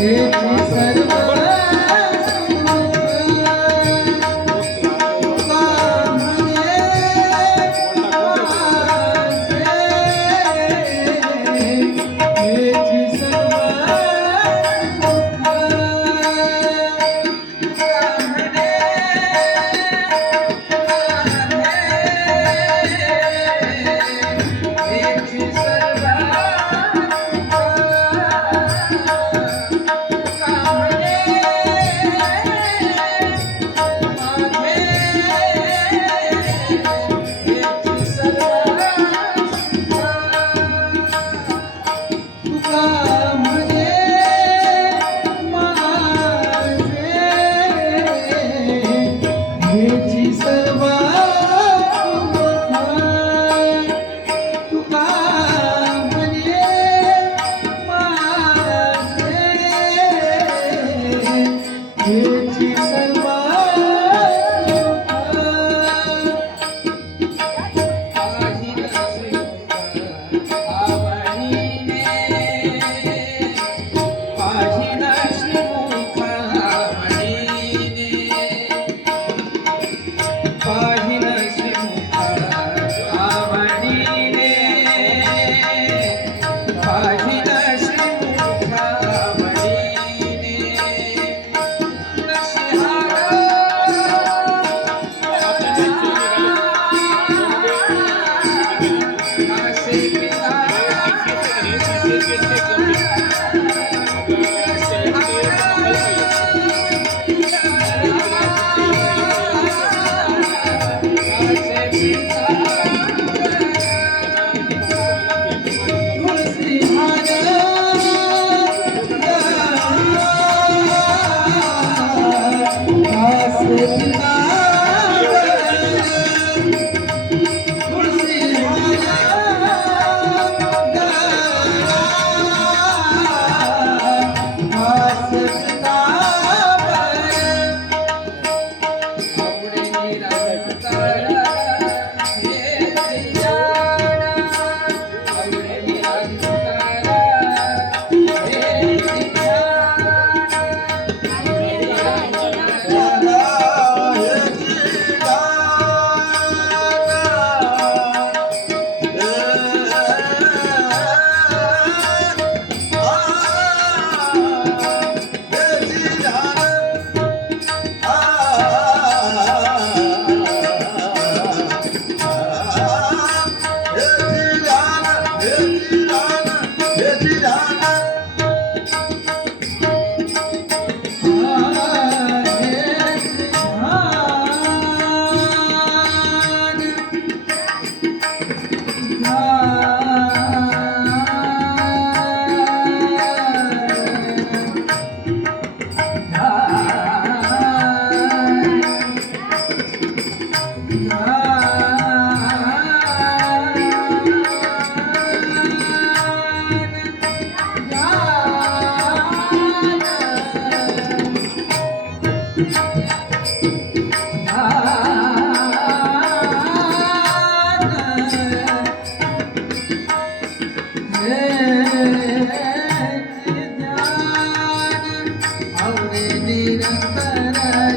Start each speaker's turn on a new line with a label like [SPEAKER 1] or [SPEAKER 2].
[SPEAKER 1] Deus. Good, good, good. Thank.